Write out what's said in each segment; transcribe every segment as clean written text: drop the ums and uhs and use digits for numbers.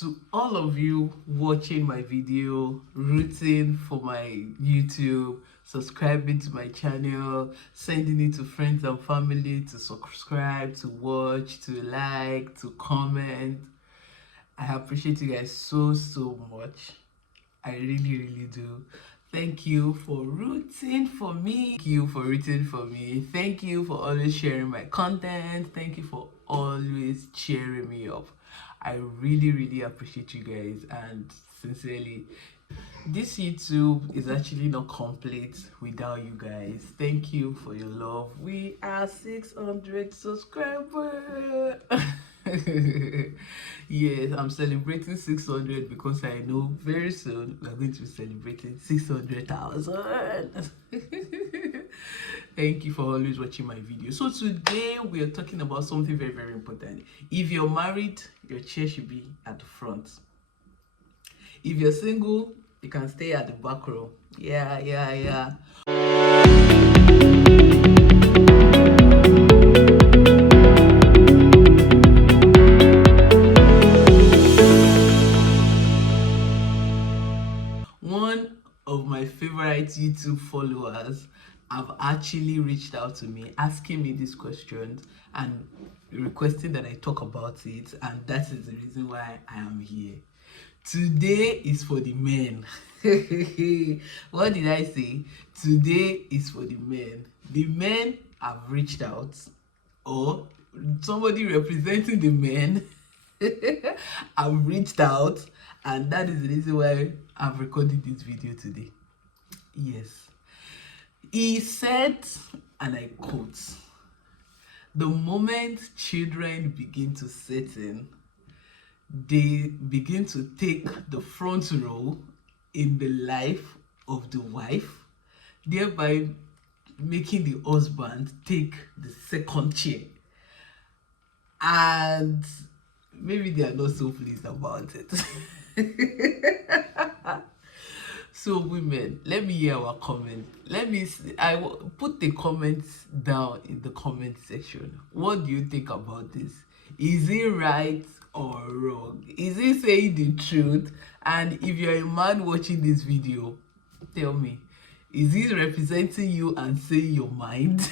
To all of you watching my video, rooting for my YouTube, subscribing to my channel, sending it to friends and family to subscribe, to watch, to like, to comment. I appreciate you guys so much. I really do. Thank you for rooting for me. Thank you for rooting for me. Thank you for always sharing my content. Thank you for always cheering me up. I really appreciate you guys, and sincerely, this YouTube is actually not complete without you guys. Thank you for your love. We are 600 subscribers. Yes, I'm celebrating 600 because I know very soon we're going to be celebrating 600,000. Thank you for always watching my video. So today we are talking about something very important. If you're married, your chair should be at the front. If you're single, you can stay at the back row. Yeah. One of my favorite YouTube followers have actually reached out to me asking me these questions and requesting that I talk about it, and that is the reason why I am here. Today is for the men. What did I say? Today is for the men. The men have reached out, or somebody representing the men have reached out, and that is the reason why I've recorded this video today. Yes. He said, and I quote, "The moment children begin to set in, they begin to take the front row in the life of the wife, thereby making the husband take the second chair." And maybe they are not so pleased about it. So women, let me hear our comment. Let me see, put the comments down in the comment section. What do you think about this? Is it right or wrong? Is he saying the truth? And if you're a man watching this video, tell me, is he representing you and saying your mind?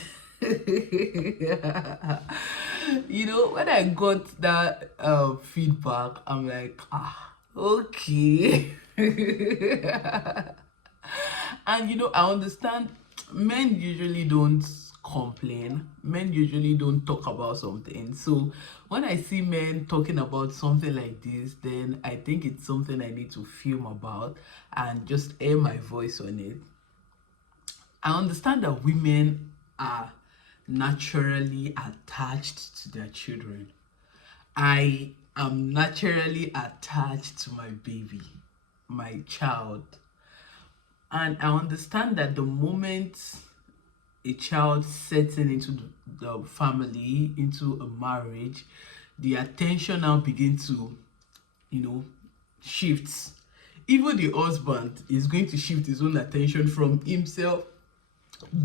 You know, when I got that feedback, I'm like, okay. And you know, I understand men usually don't complain, men usually don't talk about something. So when I see men talking about something like this, then I think it's something I need to film about and just air my voice on it. I understand that women are naturally attached to their children. I am naturally attached to my baby, my child. And I understand that the moment a child sets into the family, into a marriage, the attention now begins to, shifts. Even the husband is going to shift his own attention from himself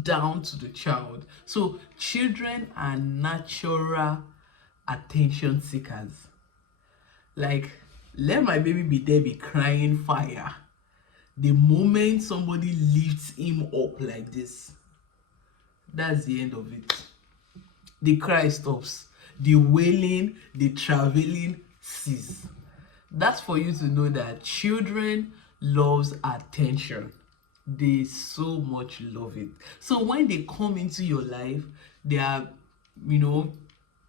down to the child. So children are natural attention seekers. Like, let my baby be there, be crying fire. The moment somebody lifts him up like this, that's the end of it. The cry stops. The wailing, the traveling cease. That's for you to know that children loves attention. They so much love it. So when they come into your life, they are,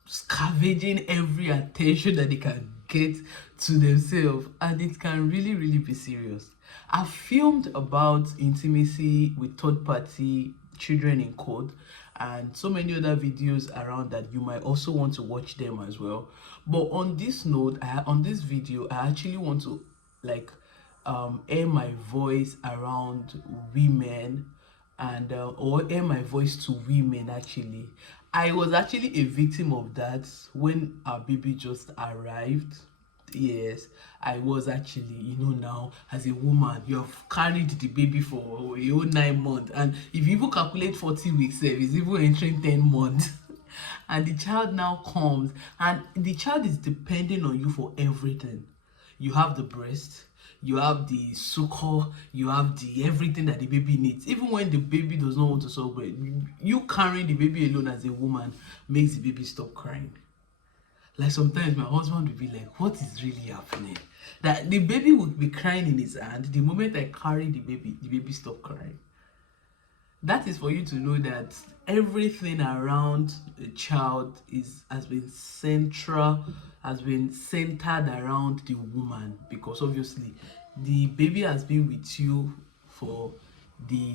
scavenging every attention that they can get to themselves, and it can really be serious. I've filmed about intimacy with third party, children in court, and so many other videos around that. You might also want to watch them as well. But on this note, on this video, I actually want to air my voice around women, and or air my voice to women. Actually, I was actually a victim of that when our baby just arrived. Yes, I was actually, now as a woman, you have carried the baby for a whole 9 months, and if you even calculate 40 weeks, it's even entering 10 months. And the child now comes, and the child is depending on you for everything. you have the breast, you have the suckle, you have the everything that the baby needs. Even when the baby does not want to suck breast, you carrying the baby alone as a woman makes the baby stop crying. Like sometimes my husband will be like, what is really happening? That the baby would be crying in his hand. The moment I carry the baby stop crying. That is for you to know that everything around a child has been centered around the woman, because obviously the baby has been with you for the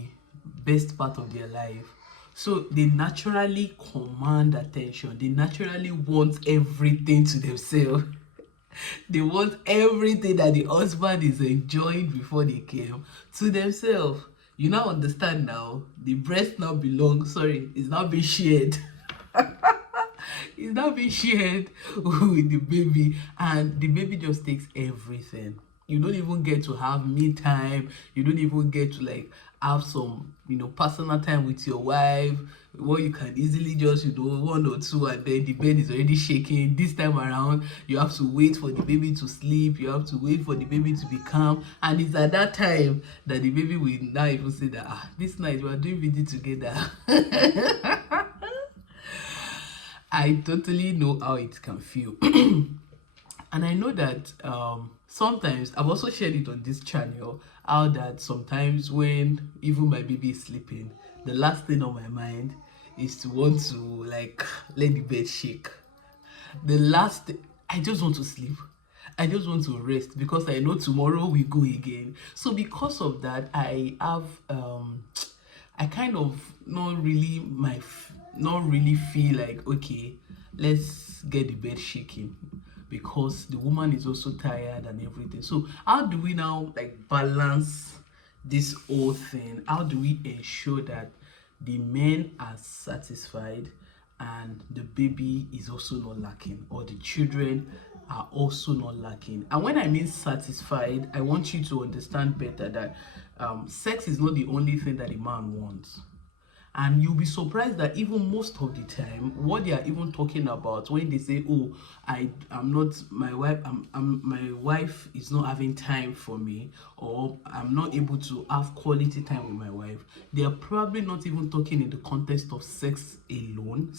best part of their life. So they naturally command attention. They naturally want everything to themselves. They want everything that the husband is enjoying before they came to themselves. You now understand now. The breast now belongs, sorry, it's now being shared. It's now being shared with the baby, and the baby just takes everything. You don't even get to have me time. You don't even get to like have some, personal time with your wife, where you can easily just, one or two, and then the bed is already shaking. This time around, you have to wait for the baby to sleep. You have to wait for the baby to be calm, and it's at that time that the baby will now even say that, this night we are doing video together. I totally know how it can feel. And I know that sometimes, I've also shared it on this channel, how that sometimes when even my baby is sleeping, the last thing on my mind is to want to like let the bed shake. I just want to sleep. I just want to rest, because I know tomorrow we go again. So because of that, I have I kind of not really feel like, okay, let's get the bed shaking, because the woman is also tired and everything. So how do we now like balance this whole thing? How do we ensure that the men are satisfied and the baby is also not lacking, or the children are also not lacking? And when I mean satisfied, I want you to understand better that sex is not the only thing that a man wants. And you'll be surprised that even most of the time, what they are even talking about when they say, oh, my wife is not having time for me, or I'm not able to have quality time with my wife, they are probably not even talking in the context of sex alone.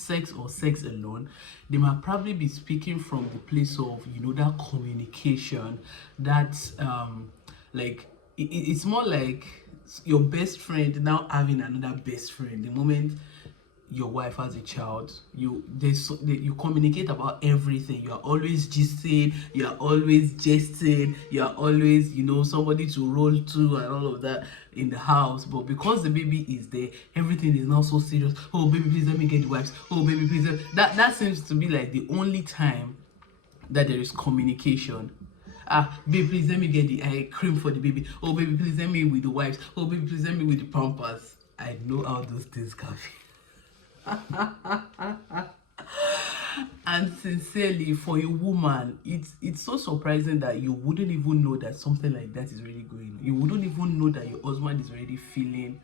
They might probably be speaking from the place of, that communication, that it's more like your best friend now having another best friend. The moment your wife has a child, you communicate about everything. You are always gisting, you are always jesting, you are always somebody to roll to and all of that in the house. But because the baby is there, everything is now so serious. Oh baby, please let me get the wipes. Oh baby, please that seems to be like the only time that there is communication. Baby, please let me get the cream for the baby. Oh baby, please let me with the wipes. Oh baby, please let me with the pampers. I know how those things can feel. And sincerely, for a woman, it's so surprising that you wouldn't even know that something like that is really going on. You wouldn't even know that your husband is already feeling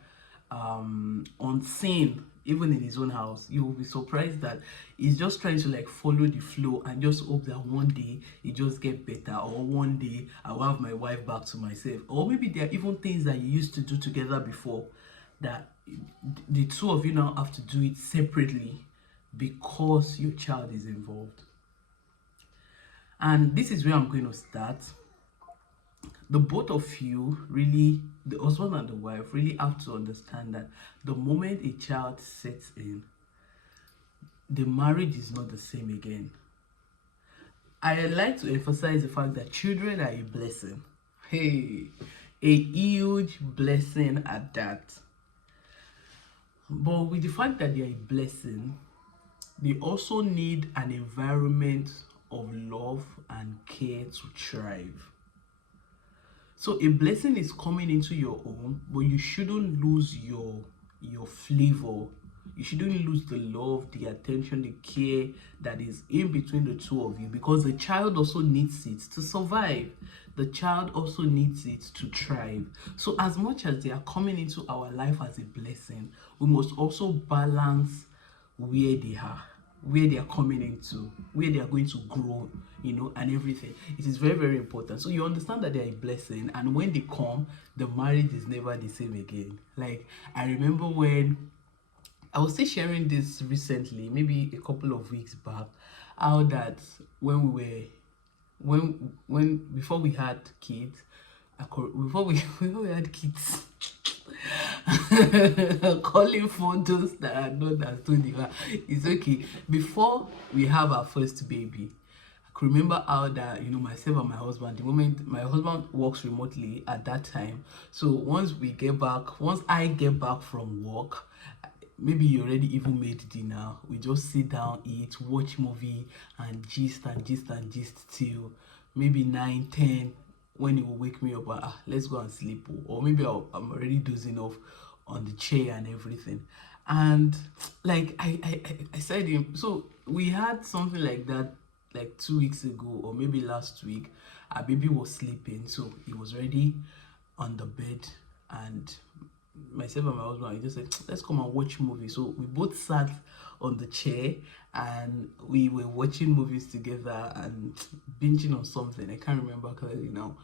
unseen, even in his own house. You will be surprised that he's just trying to like follow the flow and just hope that one day it just get better, or one day I'll have my wife back to myself. Or maybe there are even things that you used to do together before that the two of you now have to do it separately because your child is involved. And this is where I'm going to start. The both of you, really, the husband and the wife, really have to understand that the moment a child sets in, the marriage is not the same again. I like to emphasize the fact that children are a blessing. Hey, a huge blessing at that. But with the fact that they are a blessing, they also need an environment of love and care to thrive. So a blessing is coming into your home, but you shouldn't lose your flavor. You shouldn't lose the love, the attention, the care that is in between the two of you, because the child also needs it to survive. The child also needs it to thrive. So as much as they are coming into our life as a blessing, we must also balance where they are. where they are coming into, where they are going to grow, and everything. It is very, very important. So you understand that they are a blessing, and when they come, the marriage is never the same again. Like, I remember when I was still sharing this recently, maybe a couple of weeks back, how that when we were when before we had kids, before we before we had kids, calling for those that are not as Tony. It's okay. Before we have our first baby, I could remember how that, myself and my husband, the moment my husband works remotely at that time. So once I get back from work, maybe you already even made dinner. We just sit down, eat, watch movie, and gist and gist and gist till maybe 9, 10, when it will wake me up and let's go and sleep. Or maybe I'm already dozing off on the chair and everything. And like I said him, so we had something like that like 2 weeks ago, or maybe last week. Our baby was sleeping, so he was already on the bed, and myself and my husband, we just said, let's come and watch movies. So we both sat on the chair and we were watching movies together and binging on something. I can't remember clearly now.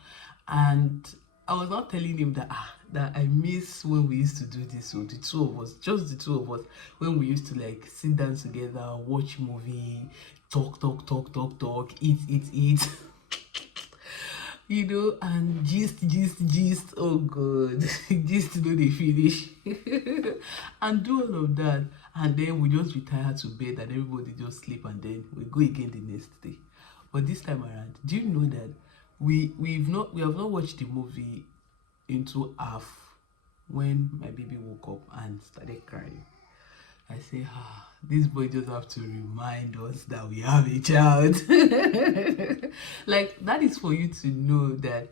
And I was not telling him that I miss when we used to do this. So the two of us, just the two of us, when we used to like sit down together, watch movie, talk, eat. And gist, oh god, gist no dey finish. And do all of that, and then we just retire to bed and everybody just sleep, and then we go again the next day. But this time around, do you know that we have not watched the movie into half when my baby woke up and started crying? I say, this boy just have to remind us that we have a child. Like, that is for you to know that.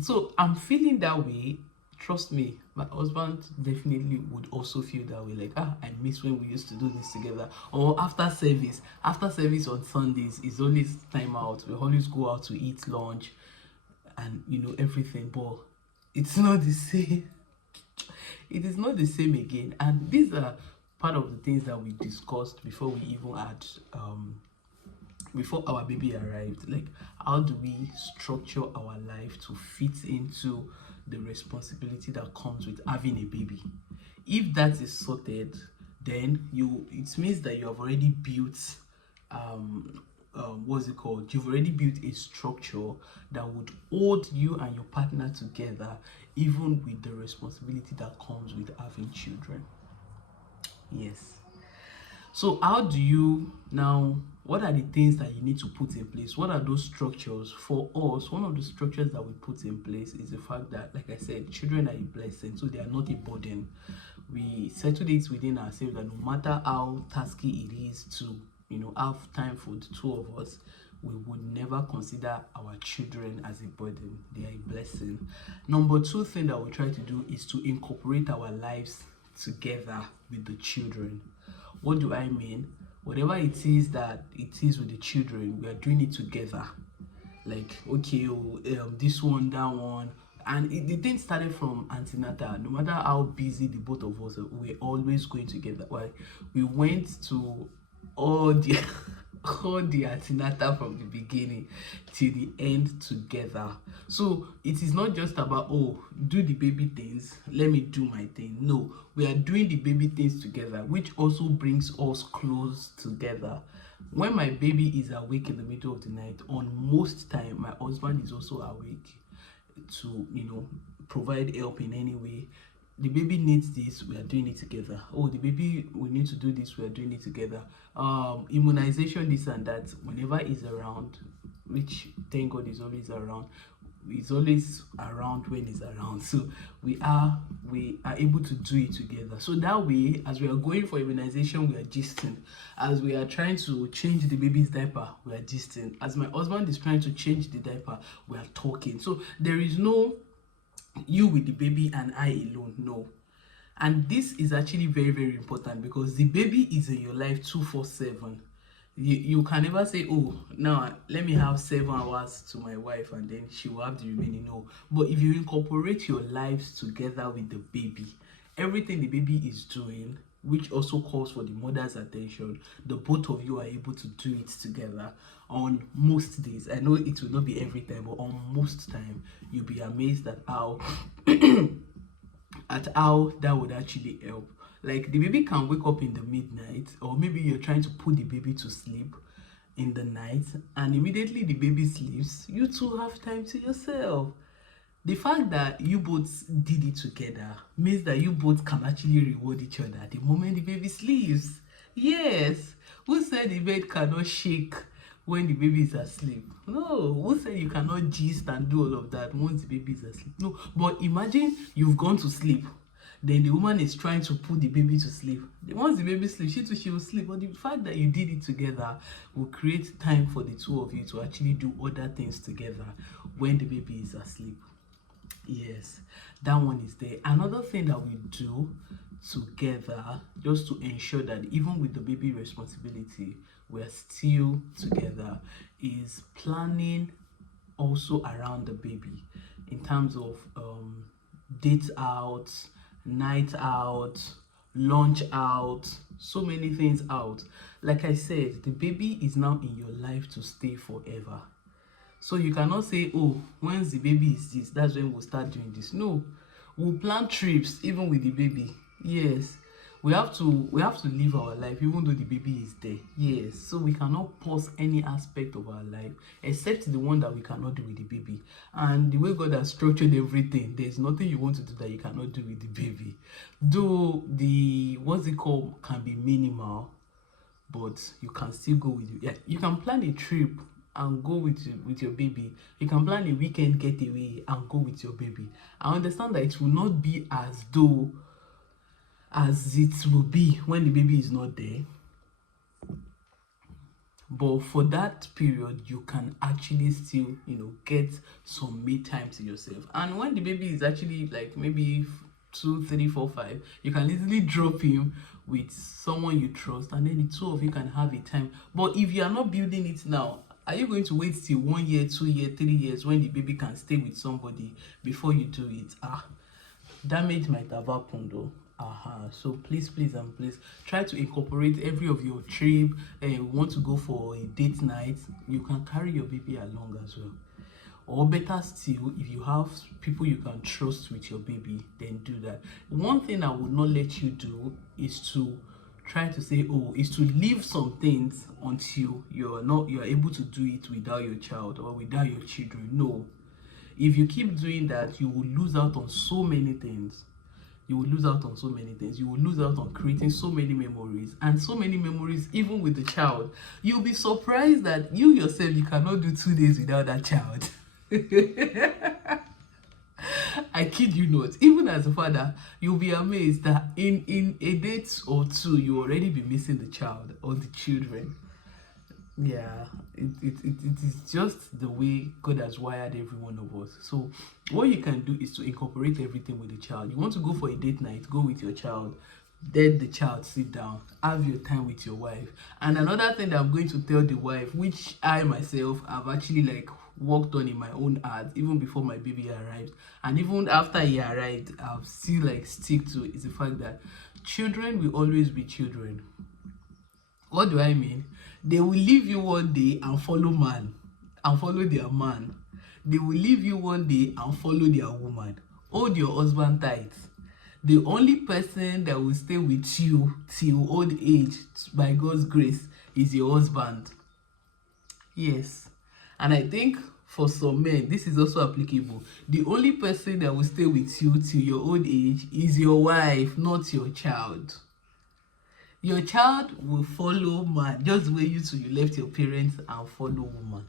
So I'm feeling that way. Trust me, my husband definitely would also feel that way. Like, I miss when we used to do this together. Or after service on Sundays is always time out. We always go out to eat lunch and everything. But it's not the same. It is not the same again. And these are part of the things that we discussed before we even had before our baby arrived. Like, how do we structure our life to fit into the responsibility that comes with having a baby? If that is sorted, then it means that you have already built what's it called? You've already built a structure that would hold you and your partner together, even with the responsibility that comes with having children. Yes. So how do you now, what are the things that you need to put in place? What are those structures? For us, one of the structures that we put in place is the fact that, like I said, children are a blessing, so they are not a burden. We settled it within ourselves that no matter how tasky it is to have time for the two of us, we would never consider our children as a burden. They are a blessing. Number two thing that we try to do is to incorporate our lives together with the children. What do I mean? Whatever it is that it is with the children, we are doing it together. Like, okay, this one, that one. And the thing started from antenatal. No matter how busy the both of us are, we're always going together. Well, we went to all the antenatal from the beginning till the end together. So it is not just about, do the baby things, let me do my thing. No, we are doing the baby things together, which also brings us close together. When my baby is awake in the middle of the night, on most time my husband is also awake to provide help in any way. The baby needs this, we are doing it together. The baby, we need to do this, we are doing it together. Immunization, this and that, whenever he's around, which thank God is always around. He's always around when he's around. So we are able to do it together. So that way, as we are going for immunization, we are gisting. As we are trying to change the baby's diaper, we are gisting. As my husband is trying to change the diaper, we are talking. So there is no you with the baby and I alone. No. And this is actually very, very important, because the baby is in your life 247. You can never say, now let me have 7 hours to my wife and then she will have the remaining. No. But if you incorporate your lives together with the baby, everything the baby is doing, which also calls for the mother's attention, the both of you are able to do it together on most days. I know it will not be every time, but on most time, you'll be amazed at how that would actually help. Like, the baby can wake up in the midnight, or maybe you're trying to put the baby to sleep in the night, and immediately the baby sleeps, you two have time to yourself. The fact that you both did it together means that you both can actually reward each other the moment the baby sleeps. Yes. Who said the bed cannot shake when the baby is asleep? No. Who said you cannot gist and do all of that once the baby is asleep? No. But imagine you've gone to sleep, then the woman is trying to put the baby to sleep. Once the baby sleeps, she will sleep. But the fact that you did it together will create time for the two of you to actually do other things together when the baby is asleep. Yes, that one is there. Another thing that we do together, just to ensure that even with the baby responsibility, we're still together, is planning also around the baby in terms of dates out, night out, lunch out, so many things out. Like I said, the baby is now in your life to stay forever. So you cannot say, oh, once the baby is this, that's when we'll start doing this. No, we'll plan trips even with the baby. Yes, we have to live our life even though the baby is there. Yes, so we cannot pause any aspect of our life except the one that we cannot do with the baby. And the way God has structured everything, there's nothing you want to do that you cannot do with the baby. Though the can be minimal, but you can still go with it. Yeah, you can plan a trip and go with your baby. You can plan a weekend getaway and go with your baby. I understand that it will not be as though as it will be when the baby is not there, but for that period you can actually still get some me time to yourself. And when the baby is actually like maybe 2, 3, 4, 5, you can easily drop him with someone you trust, and then the two of you can have a time. But if you are not building it now, are you going to wait till 1 year, 2 years, 3 years when the baby can stay with somebody before you do it? Damage might have happened though. So please and please try to incorporate every of your trip. You want to go for a date night, you can carry your baby along as well. Or better still, if you have people you can trust with your baby, then do that. One thing I would not let you do is to try to say, is to leave some things until you're able to do it without your child or without your children. No. If you keep doing that, you will lose out on so many things. You will lose out on so many things. You will lose out on creating so many memories, and so many memories even with the child. You'll be surprised that you yourself, you cannot do 2 days without that child. I kid you not. Even as a father, you'll be amazed that in a date or two, you already be missing the child or the children. Yeah, it is just the way God has wired every one of us. So what you can do is to incorporate everything with the child. You want to go for a date night, go with your child. Let the child sit down, have your time with your wife. And another thing that I'm going to tell the wife, which I myself have actually worked on in my own heart even before my baby arrived, and even after he arrived, I've still stick to, is the fact that children will always be children. What do I mean? They will leave you one day and follow their man. They will leave you one day and follow their woman. Hold your husband tight. The only person that will stay with you till old age, by God's grace, is your husband. Yes. And I think for some men, this is also applicable. The only person that will stay with you till your old age is your wife, not your child. Your child will follow man, just the way you left your parents and follow woman.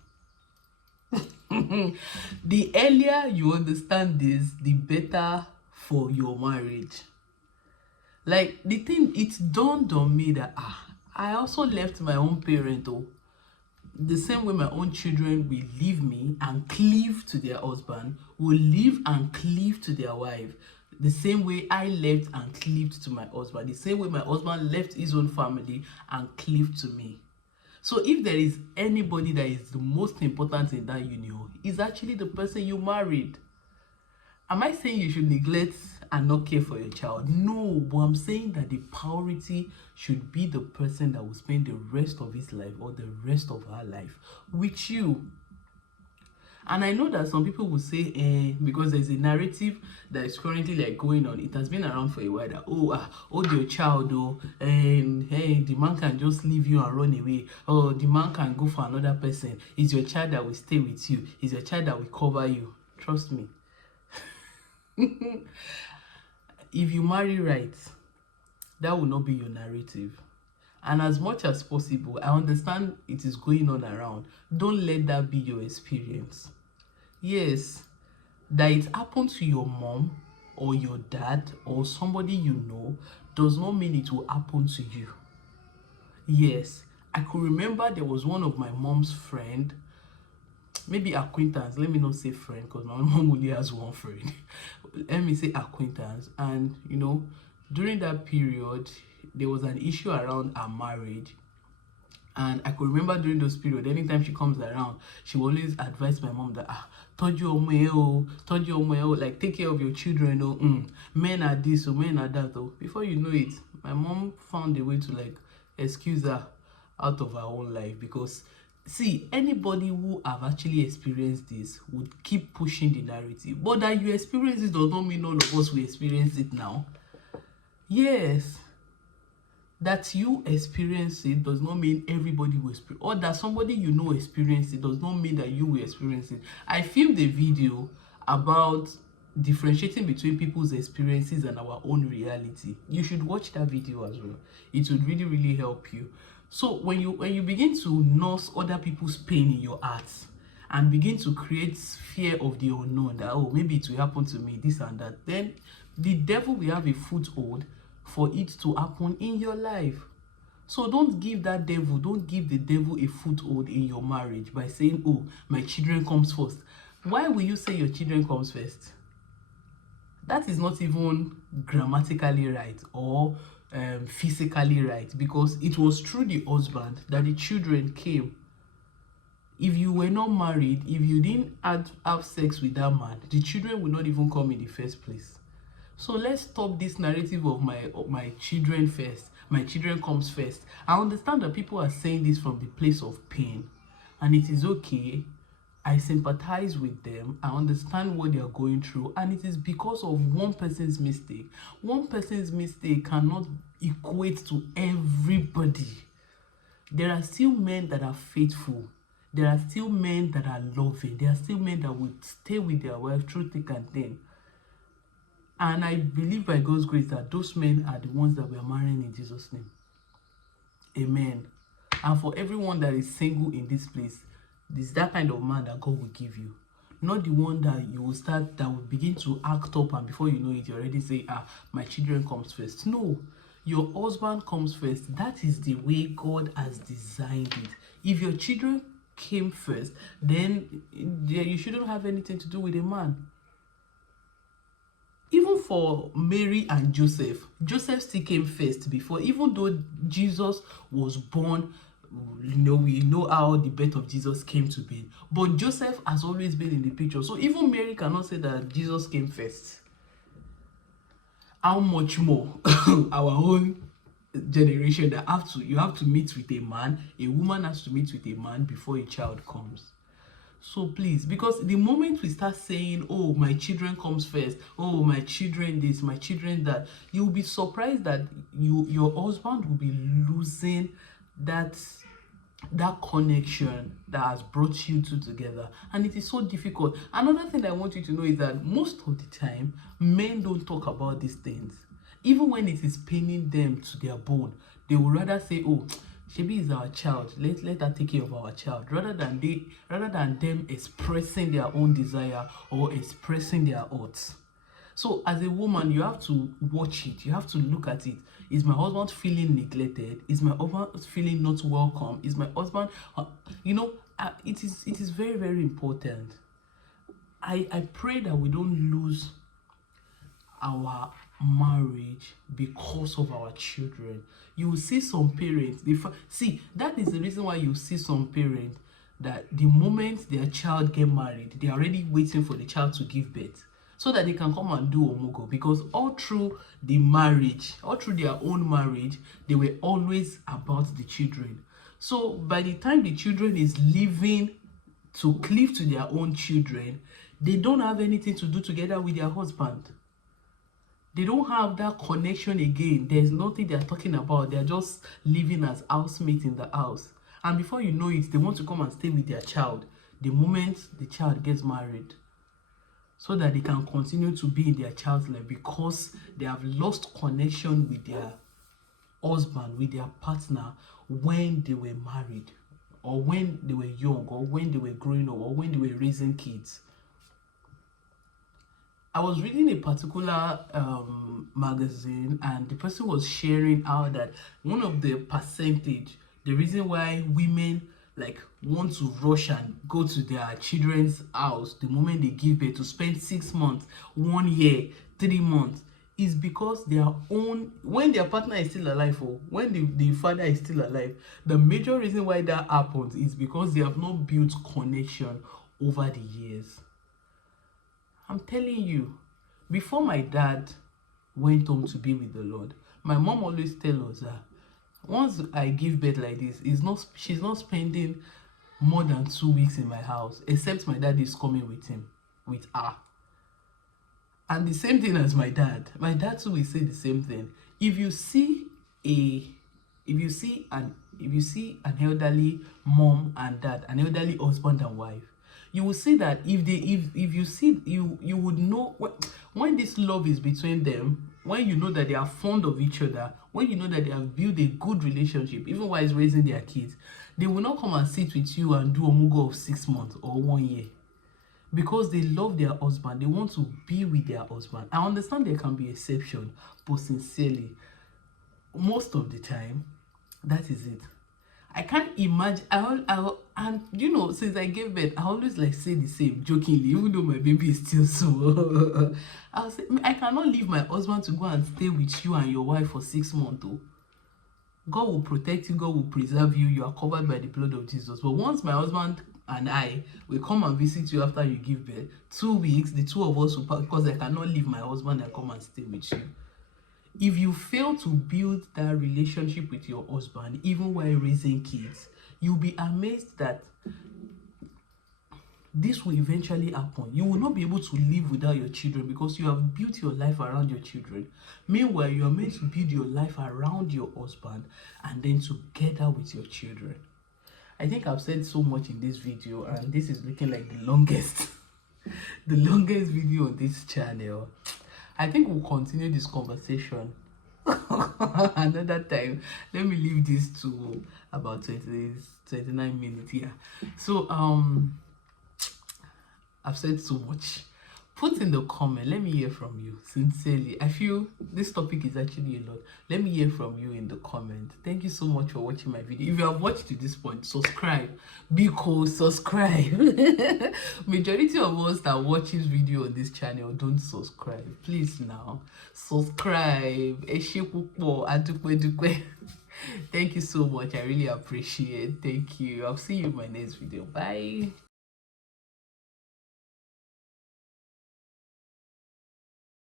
The earlier you understand this, the better for your marriage. The thing, it dawned on me that I also left my own parent the same way my own children will leave me and cleave to their husband, will leave and cleave to their wife. The same way I left and cleaved to my husband. The same way my husband left his own family and cleaved to me. So if there is anybody that is the most important in that union, is actually the person you married. Am I saying you should neglect and not care for your child. No, but I'm saying that the priority should be the person that will spend the rest of his life or the rest of her life with you. And I know that some people will say, because there's a narrative that is currently like going on, it has been around for a while, that hold your child, and hey, the man can just leave you and run away, or the man can go for another person. It's your child that will stay with you, it's your child that will cover you. Trust me. If you marry right, that will not be your narrative. And as much as possible, I understand it is going on around. Don't let that be your experience. Yes, that it happened to your mom or your dad or somebody you know does not mean it will happen to you. Yes, I could remember there was one of my mom's friend, maybe acquaintance, let me not say friend because my mom only has one friend. Let me say acquaintance. And you know, during that period, there was an issue around her marriage. And I could remember during those periods, anytime she comes around, she will always advise my mom that like take care of your children, men are this or men are that. Before you know it, my mom found a way to like excuse her out of her own life. Because see, anybody who have actually experienced this would keep pushing the narrative. But that you experience it does not mean all of us will experience it now. Yes. That you experience it does not mean everybody will experience, or that somebody you know experienced it does not mean that you will experience it. I filmed a video about differentiating between people's experiences and our own reality. You should watch that video as well. It would really, really help you. So when you begin to nurse other people's pain in your heart and begin to create fear of the unknown, that maybe it will happen to me, this and that, then the devil will have a foothold for it to happen in your life. So don't give the devil a foothold in your marriage by saying, my children comes first. Why will you say your children comes first? That is not even grammatically right or physically right, because it was through the husband that the children came. If you were not married, if you didn't have sex with that man, the children will not even come in the first place. So let's stop this narrative of my children first. My children comes first. I understand that people are saying this from the place of pain, and it is okay. I sympathize with them. I understand what they are going through, and it is because of one person's mistake. One person's mistake cannot equate to everybody. There are still men that are faithful. There are still men that are loving. There are still men that will stay with their wife through thick and thin. And I believe by God's grace that those men are the ones that we are marrying in Jesus' name. Amen. And for everyone that is single in this place, this is that kind of man that God will give you. Not the one that you will start, that will begin to act up, and before you know it, you already say, my children comes first. No, your husband comes first. That is the way God has designed it. If your children came first, then you shouldn't have anything to do with a man. Even for Mary and Joseph still came first before, even though Jesus was born. We know how the birth of Jesus came to be, but Joseph has always been in the picture. So even Mary cannot say that Jesus came first. How much more our own generation that you have to meet with a man, a woman has to meet with a man before a child comes. So please, because the moment we start saying, my children comes first, my children this, my children that, you'll be surprised that your husband will be losing that connection that has brought you two together. And it is so difficult. Another thing I want you to know is that most of the time, men don't talk about these things. Even when it is paining them to their bone, they would rather say, Shebi is our child, let her take care of our child, rather than them expressing their own desire or expressing their thoughts. So as a woman, you have to watch it. You have to look at it. Is my husband feeling neglected? Is my husband feeling not welcome? Is my husband, it is very, very important. I pray that we don't lose our marriage because of our children. You will see some parents, that is the reason why you see some parents that the moment their child get married, they're already waiting for the child to give birth. so that they can come and do omugo, because all through the marriage, all through their own marriage, they were always about the children. So by the time the children is leaving to cleave to their own children, they don't have anything to do together with their husband. They don't have that connection again. There's nothing they're talking about. They're just living as housemates in the house. And before you know it, they want to come and stay with their child the moment the child gets married, so that they can continue to be in their child's life, because they have lost connection with their husband, with their partner, when they were married, or when they were young, or when they were growing up, or when they were raising kids. I was reading a particular magazine, and the person was sharing how that one of the percentage, the reason why women like want to rush and go to their children's house the moment they give birth to spend 6 months, 1 year, 3 months, is because their own, when their partner is still alive, or when the father is still alive, the major reason why that happens is because they have not built connection over the years. I'm telling you, before my dad went home to be with the Lord, my mom always tell us that once I give birth like this, she's not spending more than 2 weeks in my house, except my dad is coming with her. And the same thing as my dad. My dad too will say the same thing. If you see an elderly mom and dad, an elderly husband and wife, you will see that if you see, you would know when this love is between them, when you know that they are fond of each other, when you know that they have built a good relationship, even while raising their kids, they will not come and sit with you and do a omugo of 6 months or 1 year, because they love their husband. They want to be with their husband. I understand there can be exception, but sincerely, most of the time, that is it. I can't imagine. And you know, since I gave birth, I always like say the same jokingly, even though my baby is still small. I'll say, I cannot leave my husband to go and stay with you and your wife for 6 months. Though. God will protect you. God will preserve you. You are covered by the blood of Jesus. But once my husband and I will come and visit you after you give birth, 2 weeks, the two of us will pass, because I cannot leave my husband and come and stay with you. If you fail to build that relationship with your husband, even while raising kids, you'll be amazed that this will eventually happen. You will not be able to live without your children, because you have built your life around your children. Meanwhile, you are meant to build your life around your husband, and then together with your children. I think I've said so much in this video, and this is looking like the longest video on this channel. I think we'll continue this conversation another time. Let me leave this to about 29 minutes here. So I've said so much. Put in the comment, let me hear from you. Sincerely, I feel this topic is actually a lot. Let me hear from you in the comment. Thank you so much for watching my video. If you have watched to this point, subscribe, because subscribe. Majority of us that watch this video on this channel don't subscribe. Please now subscribe. Thank you so much. I really appreciate it. Thank you. I'll see you in my next video. Bye.